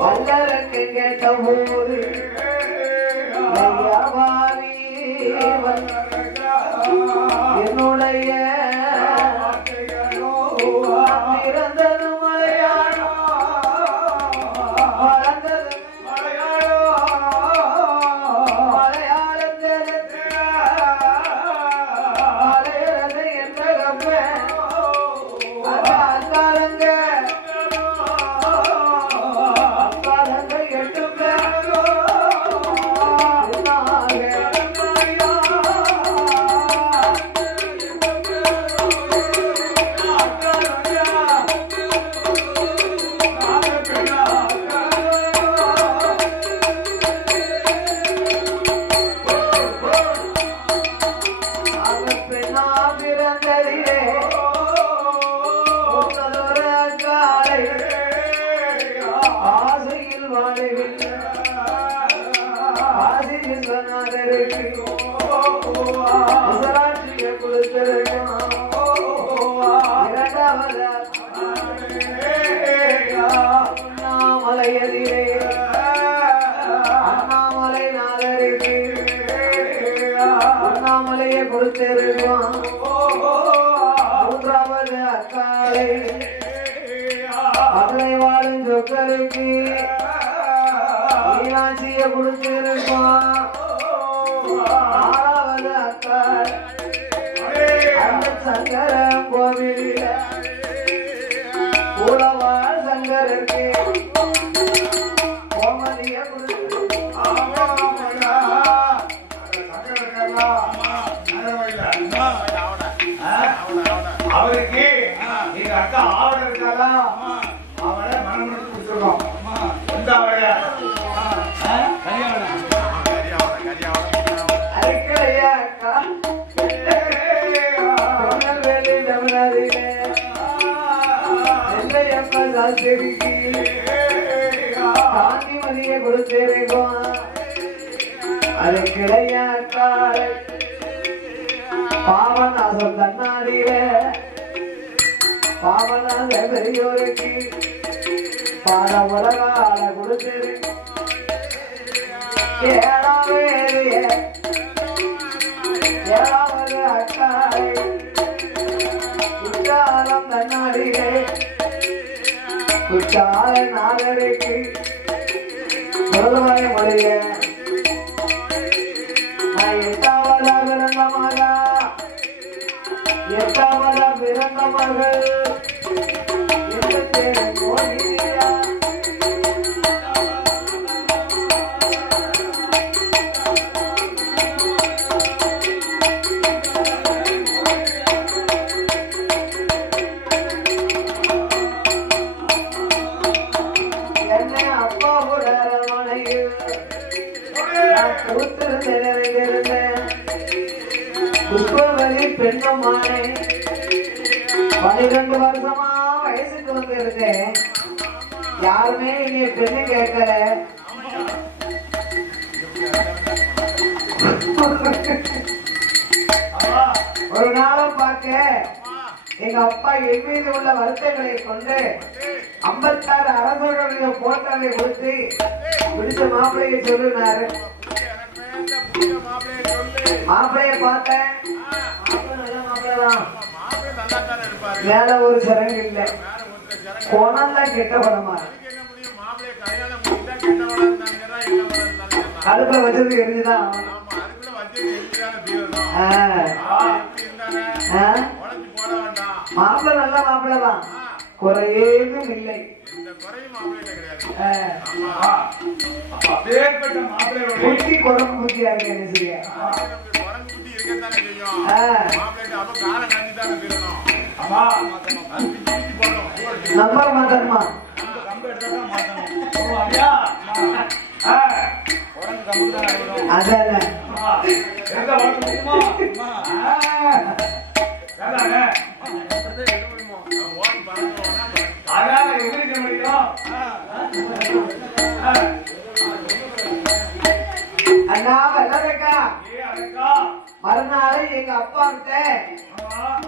வல்லரக்கு கேட்ட ஊரு என்னுடைய பிறந்தது மலையாளம் வளர்ந்தது மலையாளத்திற்கு மலையரசு என்ற கப்ப அங்காரங்க எட்டு மலையதிலே காலை மதுரை வாழும் சொக்கருக்கு மீனாட்சிய கொடுத்திருப்பான். ஆறாவது அக்காள் அந்த சங்கரன் கோவிலில் கூடவாழ் சங்கருக்கு கோமதிய அவருக்கு எங்க அக்கா ஆவணம் இருக்காளா அவளை மனம் கொடுத்துருக்கோம். இந்த அவளைய அரைக்கலையா அக்கா வேலை தமிழாதிலே எல்லையப்ப சாஸ்திரிக்கு காந்திமதியை கொடுத்திருக்கோம். அது கிளையா காலை பாவநாசம் தன்னாடியிலே பாவநாச பெரியோருக்கு பாட உலகால கொடுத்திருக்கோம். ஏழாவது அக்காலை குற்றாலம் தன்னாடியிலே குற்றால நாகருக்கு முதல்வரை மொழிய நான் எட்டாவதா பிறந்த மகா எட்டாவதா பிறந்த மகள் கோயிலியா புஷ்பவதி பெண்ணமானே 12 வருஷமா வயசுக்கு வந்து இருக்கேன். யாருமே இங்க பெண்ணு கேட்கல. ஒரு நாளும் பார்க்க எங்க அப்பா என் மீது உள்ள வருத்தங்களை கொண்டு 56 அரசர்களுடைய போட்டோவை கொடுத்து பிடிச்ச மாப்பிள்ளையை சொல்லினாரு. மாப்பிள்ளைய பார்த்தேன். மேல ஒரு சரங்கு இல்ல, குணம்தான் கெட்ட படமா அடுப்புல வச்சது எரிஞ்சுதான். மாப்பிள்ள நல்ல மாப்பிள்ளதான், குறையேதும் இல்லை. குட்டி குரங்கு குட்டியா இருக்கேன் சரியா. நம்பர் மாத்தணுமா? அதான் அண்ணா வெள்ளக்கா மறுநாள் எங்க அப்பா கிட்ட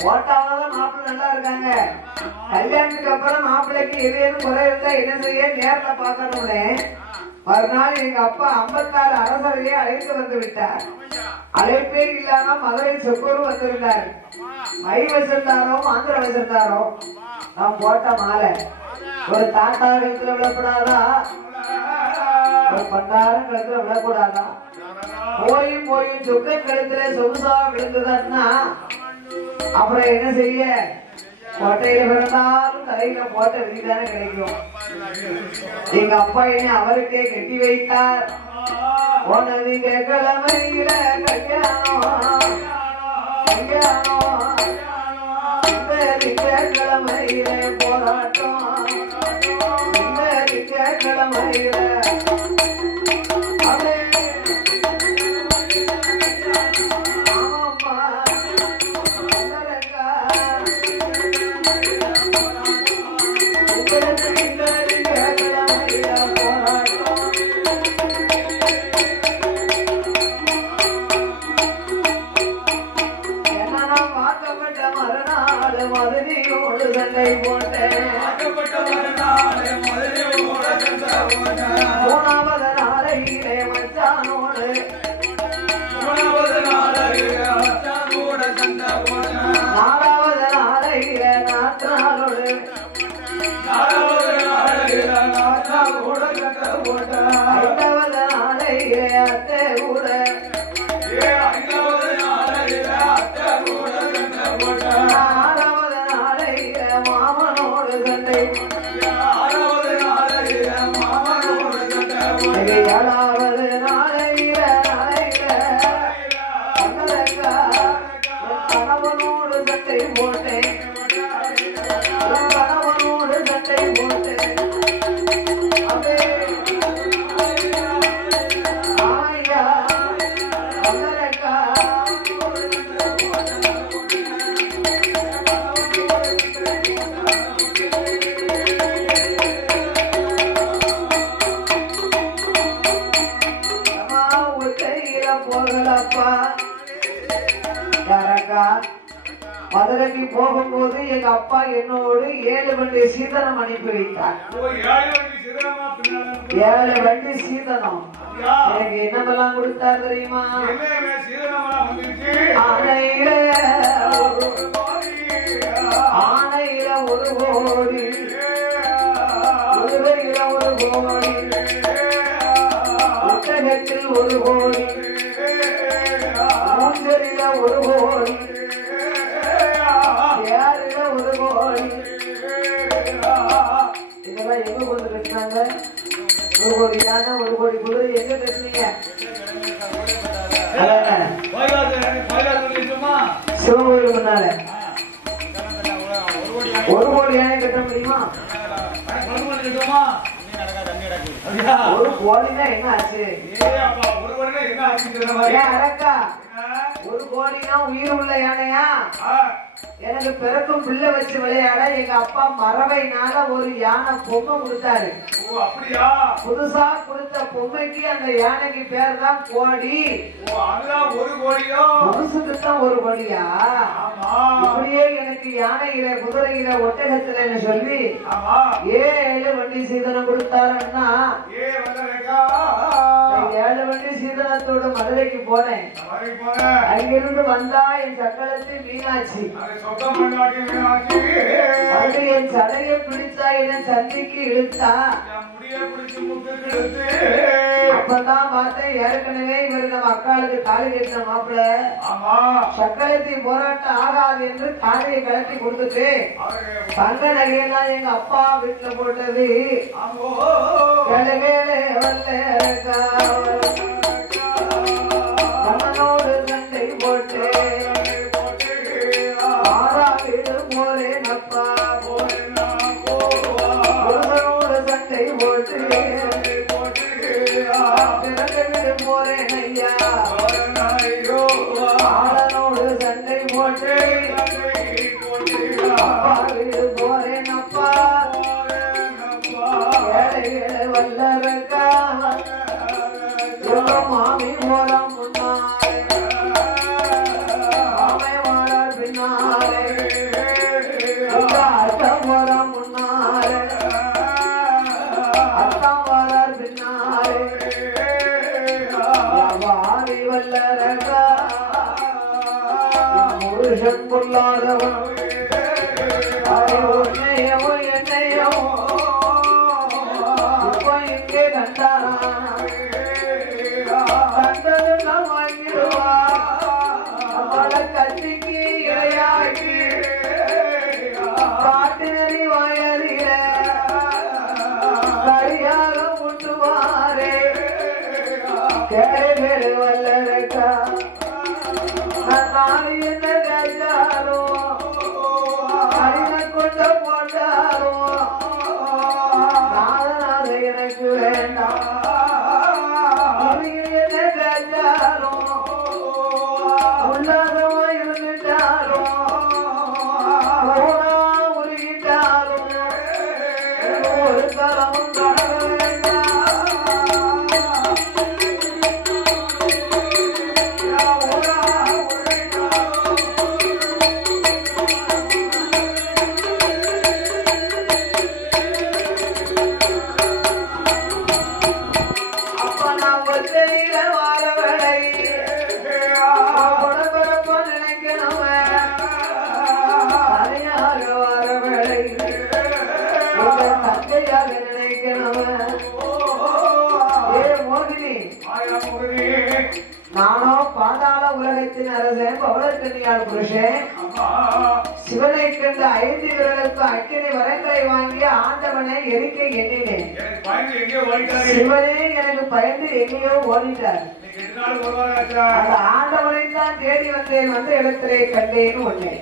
ஓட்டாவதான் மாப்பிள்ளை நல்லா இருக்காங்க. கல்யாணத்துக்கு அப்புறம் மாப்பிள்ளைக்கு எதுவும் குறை இருந்தா என்ன செய்ய நேர்ல பாக்கணும்னு மறுநாள் எங்க அப்பா 56 அரசரையே அழைத்து வந்து விட்டார். அழைப்பே இல்லாம மதுரை சொக்கூர் வந்திருந்தார். மை வச்சிருந்தாரோ ஆந்திர வச்சிருந்தாரோ நான் போட்ட மாலை ஒரு தாத்தா கழுத்துல விழக்கூடாதா, ஒரு 10,000 கழுத்துல விழக்கூடாதா? போயும் போயும் சொக்க கழுத்துல சொகுசா விழுந்துதான்னா அப்புறம் என்ன செய்ய? கோட்டையில பிறந்தாலும் தலையில போட்ட விதிதானே கிடைக்கும். எங்க அப்பா என்ன அவருக்கே கட்டி வைத்தார். உனதிங்க கிழமையில கல்யாணம் கல்யாணம், இந்த திங்கட்கிழமையில போராட்டம், இந்த திங்கட்கிழமையில மறுநாள் மதுரையோடு சண்டை போட்டேன். மதுரைக்கு போகும்போது எங்க அப்பா என்னோடு 7 வண்டி சீதனம் அனுப்பி வைத்தார். 7 வண்டி சீதனம் எனக்கு என்னமெல்லாம் கொடுத்தார் தெரியுமா? ஆனையில 1 கோடி, குதிரையில 1 கோடி, ஒட்டகத்தில் 1 கோடி, மூஞ்சரில 1 கோடி, யாருல 1 கோடி. இதெல்லாம் எங்க கொண்டு கட்டினாங்க? 1 கோடி யானை, 1 கோடி குதிரை எங்க கட்டினீங்க? சிவகோயில் முன்னால 1 கோடி யானை கட்ட முடியுமா? 1 கோடினா என்ன ஆச்சு? அரக்கா 1 கோடினா உயிர் உள்ள யானையா? எனக்கு பிறக்கும் பிள்ளை வச்சு விளையாட எங்க அப்பா மரபைனால ஒரு யானை பொம்மை கொடுத்தாரு. புதுசா கொடுத்த பொம்மைக்கு அந்த யானைக்கு பேர் தான் கோடி. 1 கோடியோ? புதுசுக்குத்தான் 1 கோடியா? இப்படியே எனக்கு யானையில, குதிரையில, ஒட்டகத்துல சொல்லி 7 வண்டி சீதனம் கொடுத்தாருன்னா 7 வண்டி சீதனத்தோட மதுரைக்கு போனேன். அங்கிருந்து வந்தா என் சக்கரத்து மீனாட்சி என் சடையை பிடிச்சா என் சந்திக்கு இழுத்தா. அப்பதான் பார்த்தேன் ஏற்கனவே இவர் நம்ம அக்காளுக்கு தாலி கட்டின மாப்பிள்ள சக்கரத்தி போராட்டம் ஆகாது என்று தாலியை கலட்டி கொடுத்துட்டு தங்க நகையெல்லாம் எங்க அப்பா வீட்டுல போட்டது. கண்ணனோடு சண்டை போட்டு ஆறாவிடு போறேன் அப்பா, ஒருவனோடு சண்டை போட்டு பிறகு போறேன் ஐயா, ஆளனோடு சண்டை போட்டு அப்பா வீடு போறேன் அப்பா. ஏழை வல்லரக்கா மாமி போறான் முன்னாலே, மாமே வாழார் பின்னாலே, அத்தான் போறான் முன்னாலே, அத்தான் வாழார் பின்னாலே. வாரி வல்லரக்கா புருஷன் பொல்லாதவன் என்னையோ என்னையோ இப்ப இங்கே கண்டாரா கத்திக்கு இரையாக்கி காட்டினறி வயலில கரியாக முட்டுவாரே. கேடு வல்லரக்கா நாளை என்ன கஜாரோ கரின கொண்ட போட்டாரோ நாதனாத எனக்கு வேண்டாம். என்ன கஜாரோ உள்ளாதவா இருந்துட்டாரோ உருகிட்டாரோ ஒரு தரமும் கடக்க வேண்டாம். அப்ப நான் ஒத்தையில வாழவடை நினைக்கிறவன் தனியாக வாழவடை வைக்கணும். ஏ மோகினி, நானோ பாதாள உலகத்தின் அரசன் பவளக்கன்னியார் புருஷன். சிவனை கண்டு 5 விரலுக்கு அக்கினி வரங்களை வாங்கி ஆண்டவனை எரிக்க எண்ணினேன். சிவனே எனக்கு பயந்து எங்கேயோ ஓடிட்டார். அந்த ஆண்டவனை தான் தேடி வந்தேன். வந்த இடத்திலே கண்டேன்னு ஒண்ணே.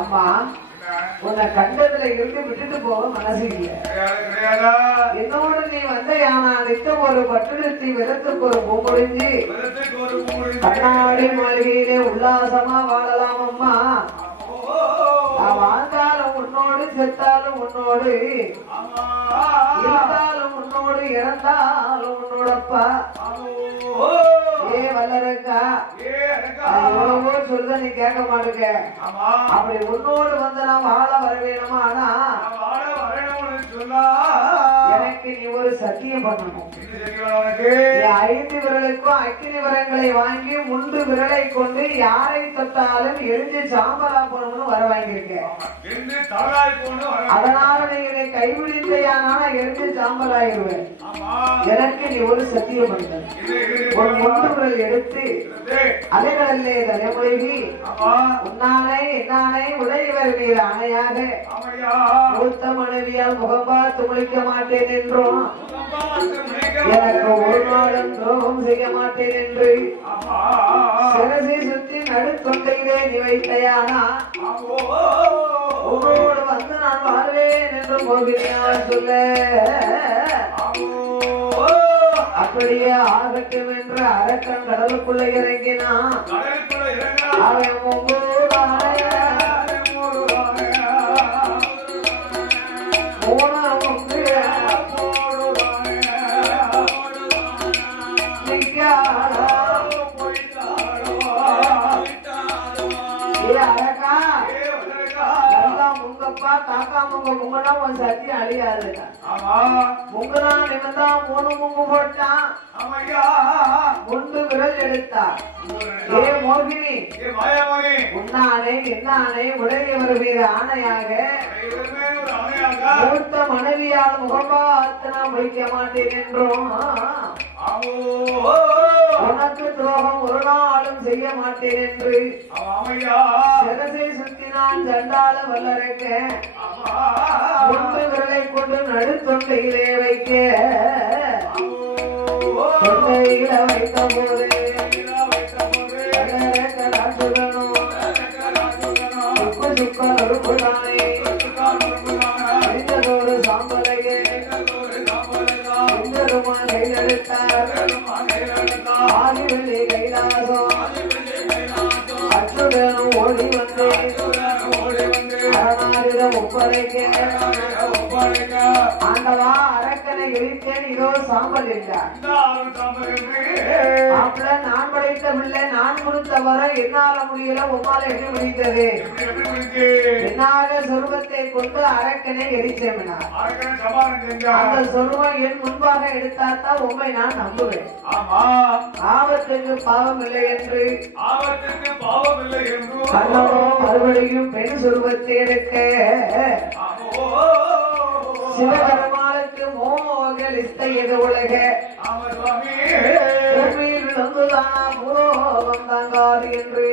அம்மா, உன்னை கண்டதுல இருந்து விட்டுட்டு போக மனசு இல்ல. என்னோடு நீ வந்த யானா நித்தம் ஒரு பட்டுடுத்தி விதத்துக்கு ஒரு பூமுடிஞ்சு கண்ணாடி மாளிகையிலே உல்லாசமா வாழலாம். அம்மா, நான் வாழ்ந்தாலும் உன்னோடு, செத்தாலும் உன்னோடு, இருந்தாலும் உன்னோடு, இறந்தாலும் உன்னோடப்பா. ஏ வல்லரக்கா, எவ்வளவோ சொல்ல நீ கேட்க மாட்டுக்க. அப்படி உன்னோடு வந்து நான் வாழ வர வேணுமா? ஆனா எனக்கு நீ ஒரு சத்தியம் பண்ணணும். 5 விரலுக்கும் அக்கினி வரங்களை வாங்கி 3 விரலை கொண்டு யாரை தொட்டாலும் எரிஞ்சு சாம்பலா போகணும்னு வர வாங்கியிருக்கேன். அதனால நீ என்னை கைவிடித்தையானா எரிஞ்சு சாம்பலாயிருவேன். எனக்கு நீ ஒரு சத்தியம் பண்ண. ஒரு 3 விரல் எடுத்து அலைகளிலே தலைமொழி உன்னானை என்னானை உடையவர் மீது ஆணையாக மூத்த மனைவியால் முகம் பார்த்து முழிக்க மாட்டேன் என்றும் எனக்கு ஒரு நாளும் துரோகம் செய்ய மாட்டேன் என்று சிரசை சுற்றி நடுத்தொண்டையிலே நீ வைத்தையானா உன்னோடு வந்து நான் வாழ்வேன் என்று போகிறேன் சொல்ல. அப்படியே ஆகட்டும் என்று அரக்கன் கடலுக்குள்ள இறங்கினான். அவன் காக்கா முங்க முங்கன்னா உன் சத்தியம் அழியாதுங்க. முங்குனா நிமிந்தா 3 முங்கு போட்டான். 3 விரல் எடுத்தா. ஏ மோகினி, உன்னானை என்னானை உடையவர் மீது ஆணையாக மூத்த மனைவியால் முகம்பாத்து நான் முடிக்க மாட்டேன் என்றும் உனக்கு துரோகம் ஒரு நாளும் செய்ய மாட்டேன் என்று சிரசை சுத்தி நான் சண்டால வல்லரைக்க 3 விரலை கொண்டு நடுத்தொண்டையிலே வைக்க தொண்டையில வைத்த போது சுக்கொரு சாம்பலையே ஆதிவெளி கைலாசம் அச்சுடனும் ஓடி வந்து அரணாரிடம் ஒப்படைக்க ஆண்டவா அரக்கனை எரித்தேன் இதோ சாம்பல் என்றார். அப்பல நான் படைத்த பிள்ளை நான் கொடுத்த வர என்னால முடியல உமால எப்படி முடித்தது? என்னாக சொருபத்தை கொண்டு அரக்கனை எரித்தேனார். அந்த சொருபம் என் முன்பாக எடுத்தாத்தான் உண்மை நான் நம்புவேன். ஆபத்துக்கு பாவம் இல்லை என்று கண்ணனோ மறுபடியும் பெண் சொருபத்தை எடுக்க சிவபெருமானுக்கு மோகலிஸ்த எது உலக வந்துதானா பூரோகம் தாங்காது என்று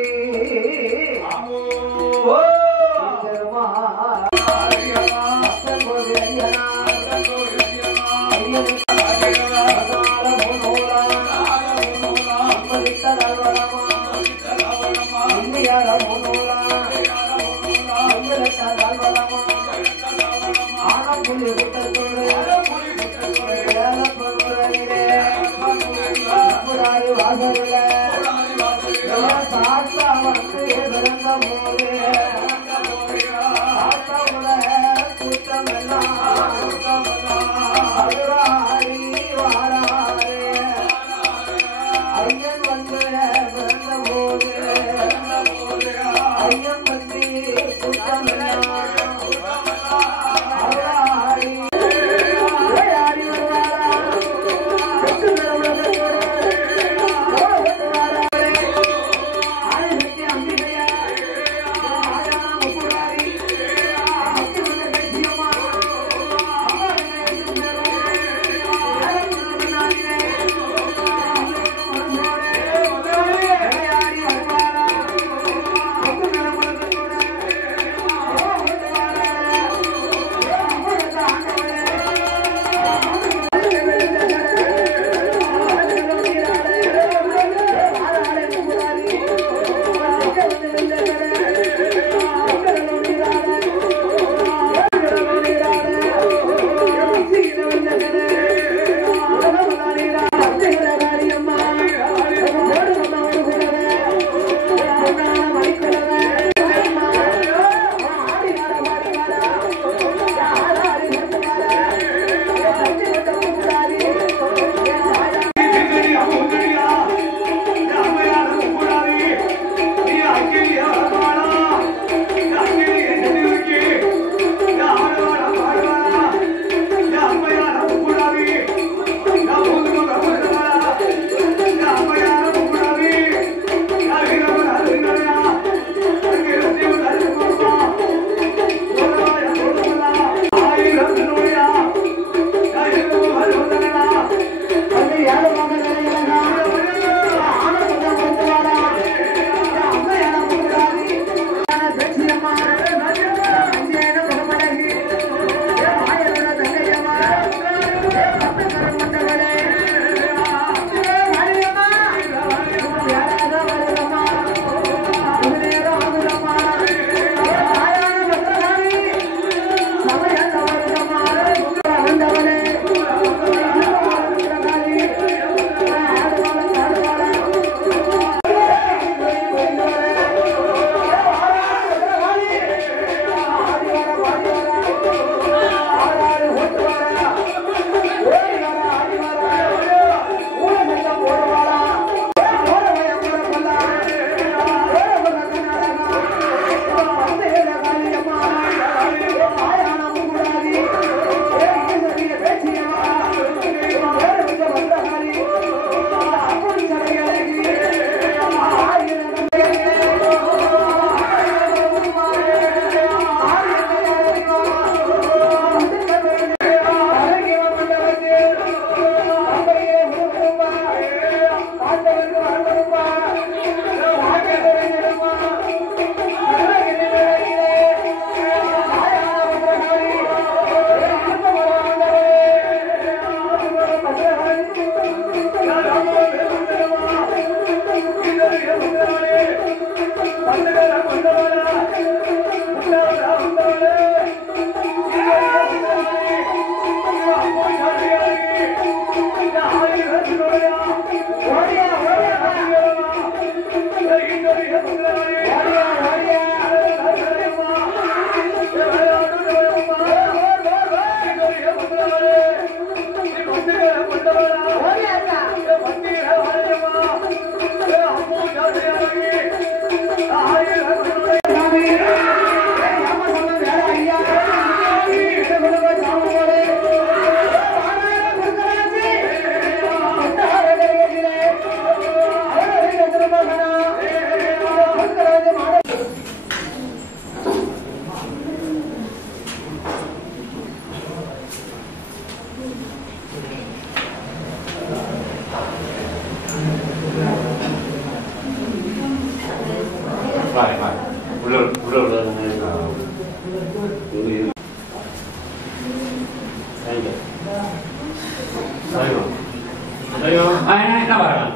என்ன வரலாம்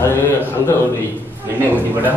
அது அங்க ஒரு எண்ணெய் ஊற்றி போட்டா